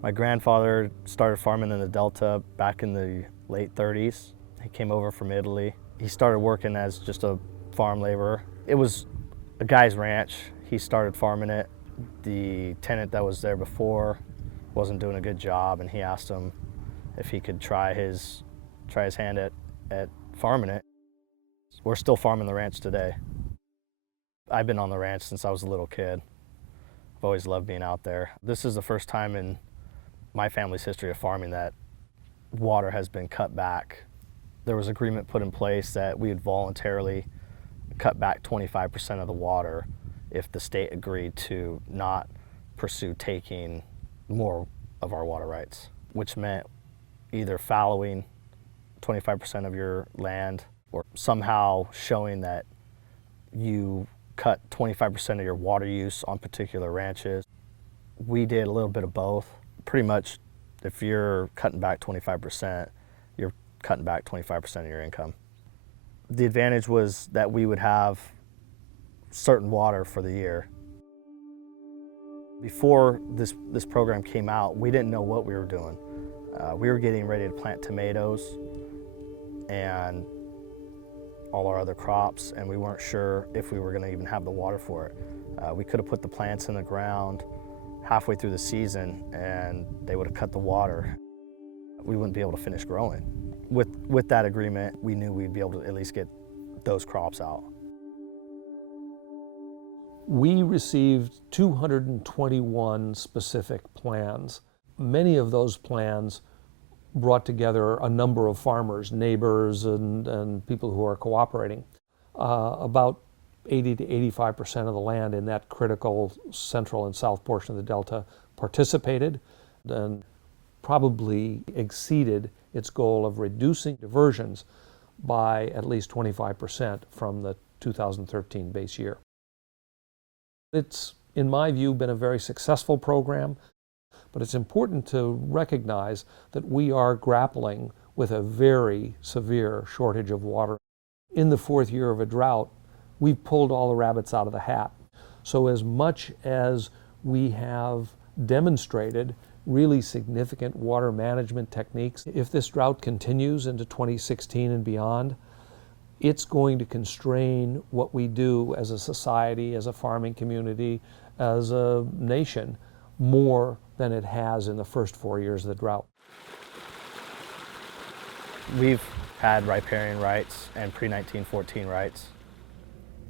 My grandfather started farming in the Delta back in the late 30s. He came over from Italy. He started working as just a farm laborer. It was a guy's ranch. He started farming it. The tenant that was there before wasn't doing a good job, and he asked him if he could try his hand at farming it. We're still farming the ranch today. I've been on the ranch since I was a little kid. I've always loved being out there. This is the first time in my family's history of farming that water has been cut back. There was agreement put in place that we would voluntarily cut back 25% of the water if the state agreed to not pursue taking more of our water rights, which meant either fallowing 25% of your land or somehow showing that you cut 25% of your water use on particular ranches. We did a little bit of both. Pretty much, if you're cutting back 25%, you're cutting back 25% of your income. The advantage was that we would have certain water for the year. Before this program came out, we didn't know what we were doing. We were getting ready to plant tomatoes and all our other crops, and we weren't sure if we were going to even have the water for it. We could have put the plants in the ground halfway through the season and they would have cut the water. We wouldn't be able to finish growing. With that agreement, we knew we'd be able to at least get those crops out. We received 221 specific plans. Many of those plans brought together a number of farmers, neighbors, and people who are cooperating. About 80 to 85% of the land in that critical central and south portion of the Delta participated and probably exceeded its goal of reducing diversions by at least 25% from the 2013 base year. It's, in my view, been a very successful program, but it's important to recognize that we are grappling with a very severe shortage of water. In the fourth year of a drought, we've pulled all the rabbits out of the hat. So as much as we have demonstrated really significant water management techniques, if this drought continues into 2016 and beyond, it's going to constrain what we do as a society, as a farming community, as a nation, more than it has in the first 4 years of the drought. We've had riparian rights and pre-1914 rights.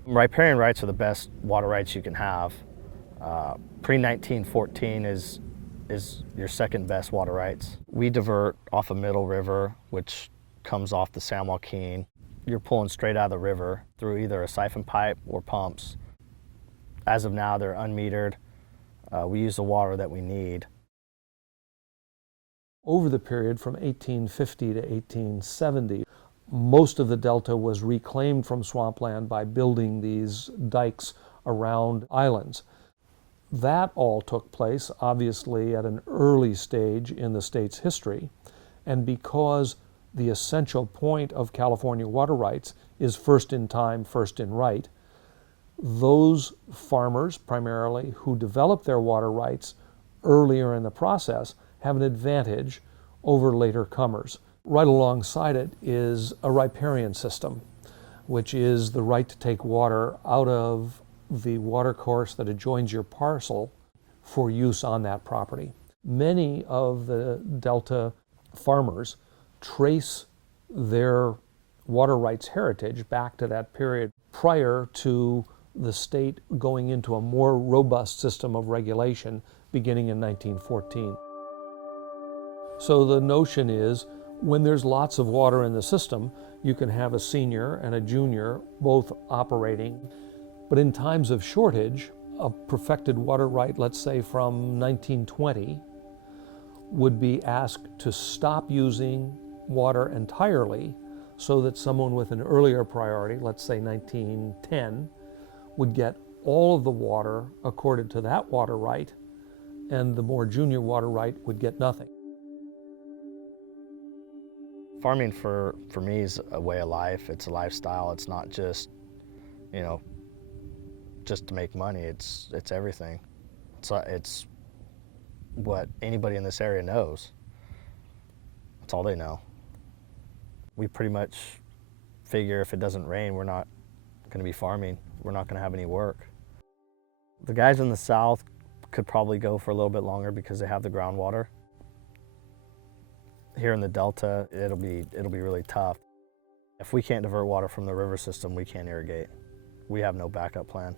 Riparian rights are the best water rights you can have. Pre-1914 is your second best water rights. We divert off a Middle River, which comes off the San Joaquin. You're pulling straight out of the river through either a siphon pipe or pumps. As of now, they're unmetered. We use the water that we need. Over the period from 1850 to 1870, most of the Delta was reclaimed from swampland by building these dikes around islands. That all took place, obviously, at an early stage in the state's history, and because the essential point of California water rights is first in time, first in right, those farmers, primarily, who developed their water rights earlier in the process have an advantage over later comers. Right alongside it is a riparian system, which is the right to take water out of the watercourse that adjoins your parcel for use on that property. Many of the Delta farmers trace their water rights heritage back to that period prior to the state going into a more robust system of regulation beginning in 1914. So the notion is, when there's lots of water in the system, you can have a senior and a junior both operating. But in times of shortage, a perfected water right, let's say from 1920, would be asked to stop using water entirely so that someone with an earlier priority, let's say 1910, would get all of the water accorded to that water right, and the more junior water right would get nothing. Farming for me is a way of life. It's a lifestyle. It's not just, just to make money. It's everything. It's what anybody in this area knows. That's all they know. We pretty much figure if it doesn't rain, we're not going to be farming. We're not going to have any work. The guys in the south could probably go for a little bit longer because they have the groundwater. Here in the Delta, it'll be really tough. If we can't divert water from the river system, we can't irrigate. We have no backup plan.